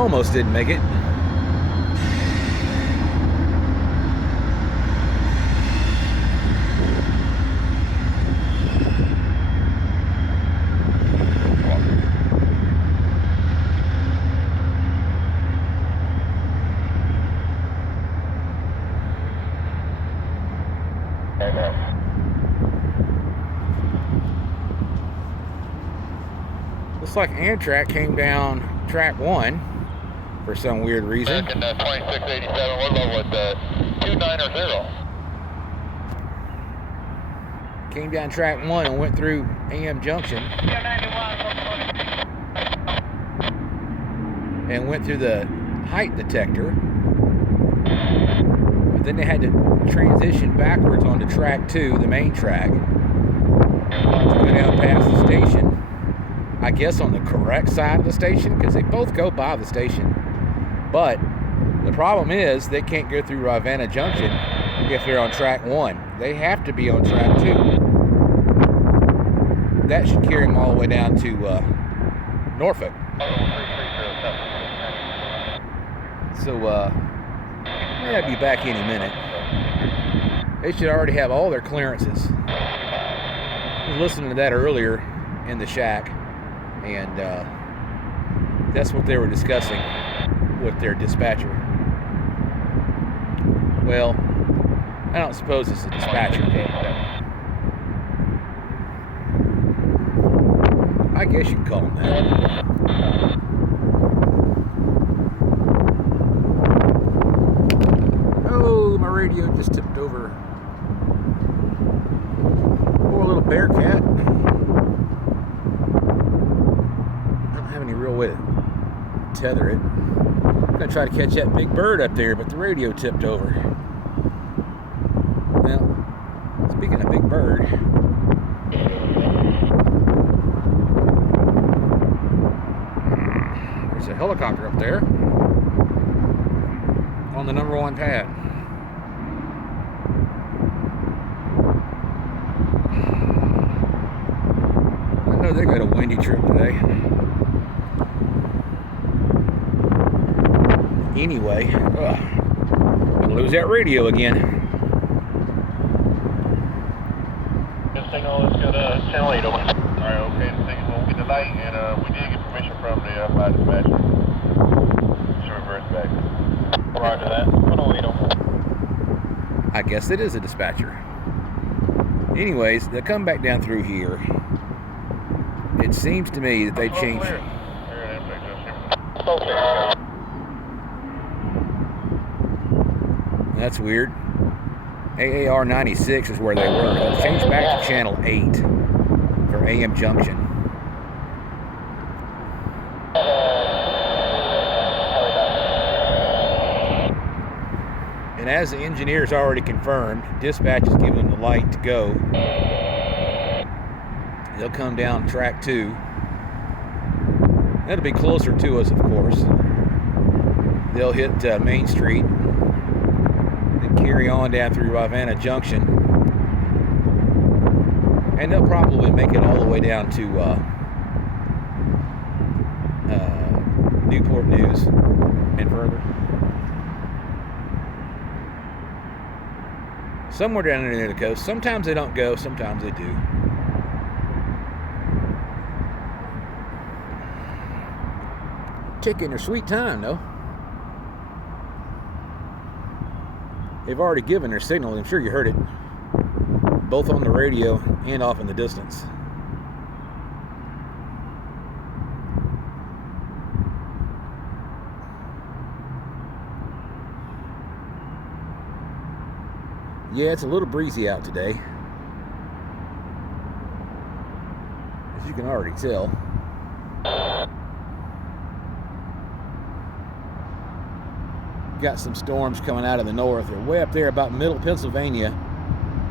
almost didn't make it. Looks like Amtrak came down track 1 for some weird reason. Back in 2687, what level is that? 2900. Came down track 1 and went through AM Junction. And went through the height detector. But then they had to transition backwards onto track 2, the main track. To go down past the station. I guess on the correct side of the station, because they both go by the station. But the problem is they can't go through Ravenna Junction if they're on track 1. They have to be on track 2. That should carry them all the way down to Norfolk. So they'll be back any minute. They should already have all their clearances. I was listening to that earlier in the shack. And that's what they were discussing with their dispatcher. Well, I don't suppose it's a dispatcher. I guess you can call him that. Oh, my radio just tipped over. Poor little bear cat. Any real way to tether it. I'm gonna try to catch that big bird up there, but the radio tipped over. Well, speaking of big bird, there's a helicopter up there on the number 1 pad. I know they got a windy trip today. Anyway, gonna lose that radio again. Good signal, let's go to channel 8 open. Alright, okay, the signal will be delayed, and we did get permission from the fire dispatcher to reverse back. Roger that, 108 open. I guess it is a dispatcher. Anyways, they'll come back down through here. It seems to me that they changed. That's weird. AAR 96 is where they were. They'll change back to channel 8 for AM Junction. And as the engineers already confirmed, dispatch is giving them the light to go. They'll come down track 2. That'll be closer to us, of course. They'll hit Main Street. Carry on down through Ravenna Junction, and they'll probably make it all the way down to Newport News and further. Somewhere down near the coast. Sometimes they don't go, sometimes they do. Taking their sweet time, though. They've already given their signal. I'm sure you heard it, both on the radio and off in the distance. Yeah, it's a little breezy out today, as you can already tell. Got some storms coming out of the north. They're way up there about middle Pennsylvania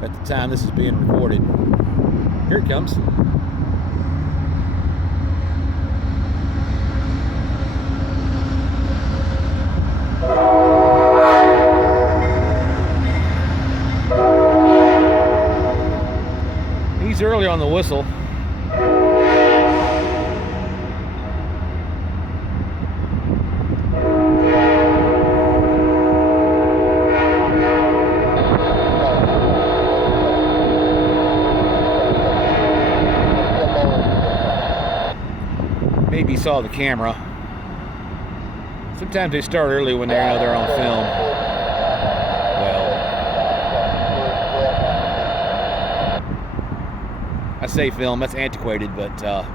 at the time this is being recorded. Here it comes. He's early on the whistle. Maybe you saw the camera. Sometimes they start early when they know they're on film. Well, I say film, that's antiquated, but I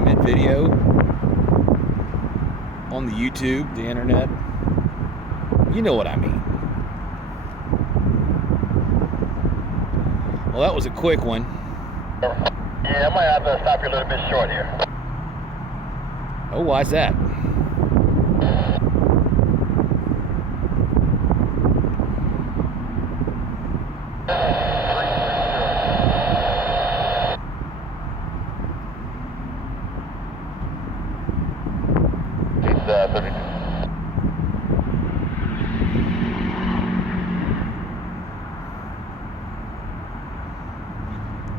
meant video on the YouTube, the internet. You know what I mean. Well, that was a quick one. Yeah, I might have to stop you a little bit short here. Oh, why's that? It's 32.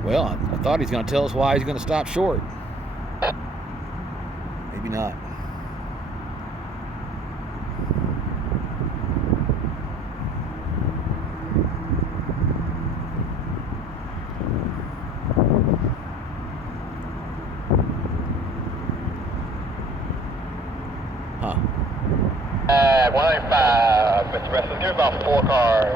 Well, I thought he's going to tell us why he's going to stop short. Maybe not. Huh. 195, Mr. Russell. Give me about 4 cars.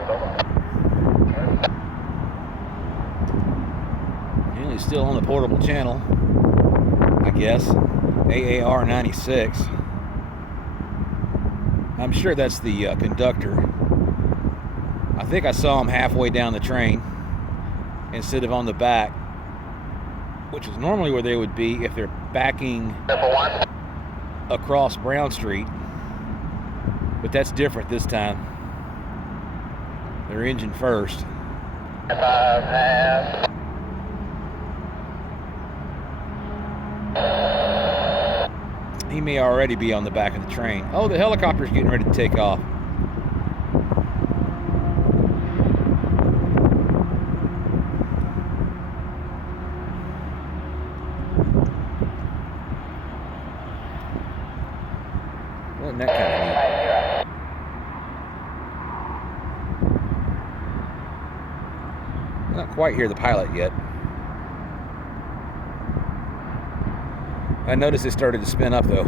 And he's still on the portable channel, I guess. AAR 96. I'm sure that's the conductor. I think I saw him halfway down the train instead of on the back, which is normally where they would be if they're backing across Brown Street. But that's different this time. They're engine first. 5.5. He may already be on the back of the train. Oh, the helicopter's getting ready to take off. Wasn't that kind of neat? Not quite hear the pilot yet. I noticed it started to spin up though.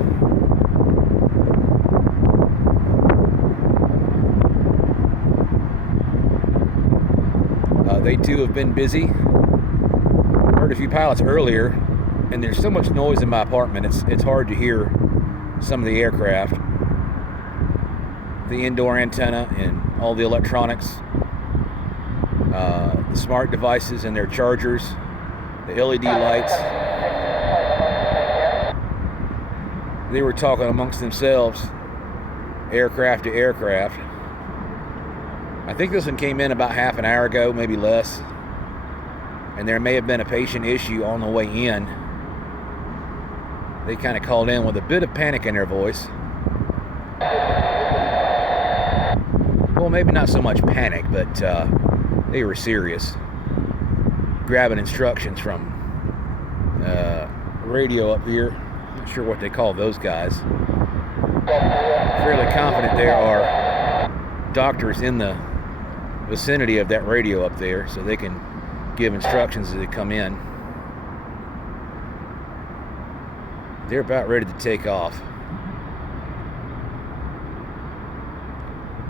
They too have been busy. Heard a few pilots earlier, and there's so much noise in my apartment, it's hard to hear some of the aircraft. The indoor antenna and all the electronics, the smart devices and their chargers, the LED lights. They were talking amongst themselves, aircraft to aircraft. I think this one came in about half an hour ago, maybe less. And there may have been a patient issue on the way in. They kind of called in with a bit of panic in their voice. Well, maybe not so much panic, but they were serious. Grabbing instructions from radio up here. Not sure what they call those guys. Fairly confident there are doctors in the vicinity of that radio up there, so they can give instructions as they come in. They're about ready to take off.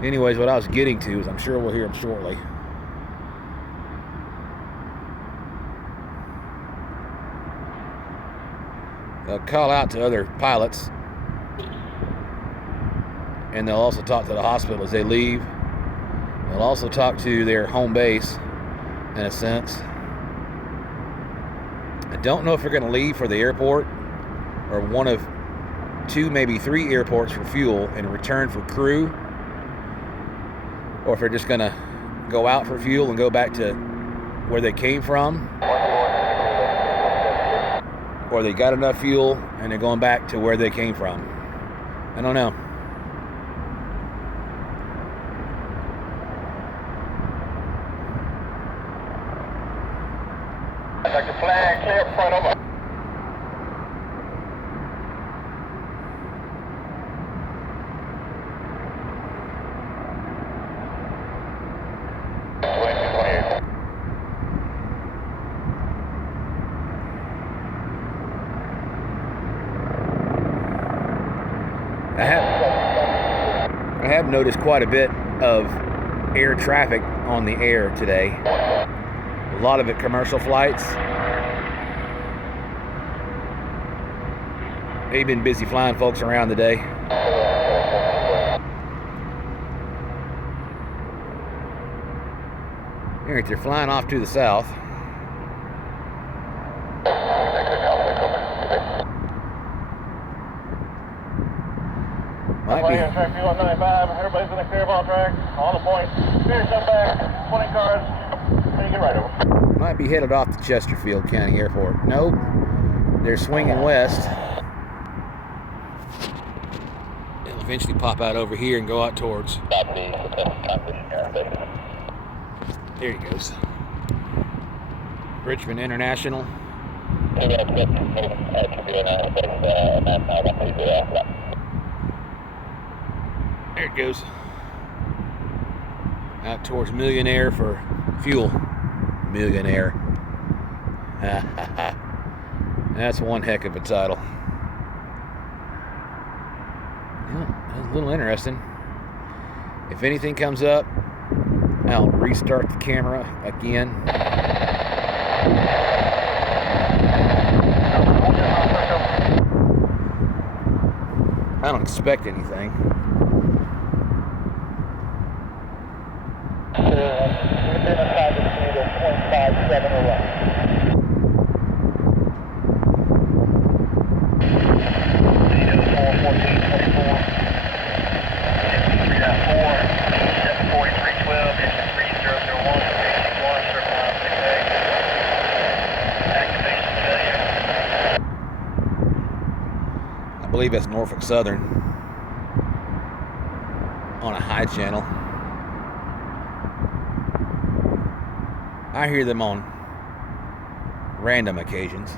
Anyways, what I was getting to is I'm sure we'll hear them shortly. They'll call out to other pilots, and they'll also talk to the hospital as they leave. They'll also talk to their home base, in a sense. I don't know if they're going to leave for the airport or one of 2, maybe 3 airports for fuel and return for crew, or if they're just going to go out for fuel and go back to where they came from, or they got enough fuel and they're going back to where they came from. I don't know. Like the flag clear front over. have noticed quite a bit of air traffic on the air today. A lot of it commercial flights. They've been busy flying folks around today. Here, they're flying off to the south. Might be. Track 195. Everybody's in the clear of Amtrak. On the point. Finish them back. 20 cars. Then you get right over. Might be headed off to Chesterfield County Airport. Nope. They're swinging west. They'll eventually pop out over here and go out towards. There he goes. Richmond International. There it goes. Out towards Millionaire for fuel. Millionaire. That's one heck of a title. Yeah, that's a little interesting. If anything comes up, I'll restart the camera again. I don't expect anything. I believe that's Norfolk Southern on a high channel. I hear them on random occasions.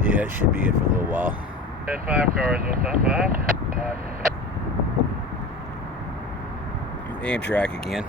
Yeah, it should be it for a little while. Had 5 cars on top 5. Amtrak again.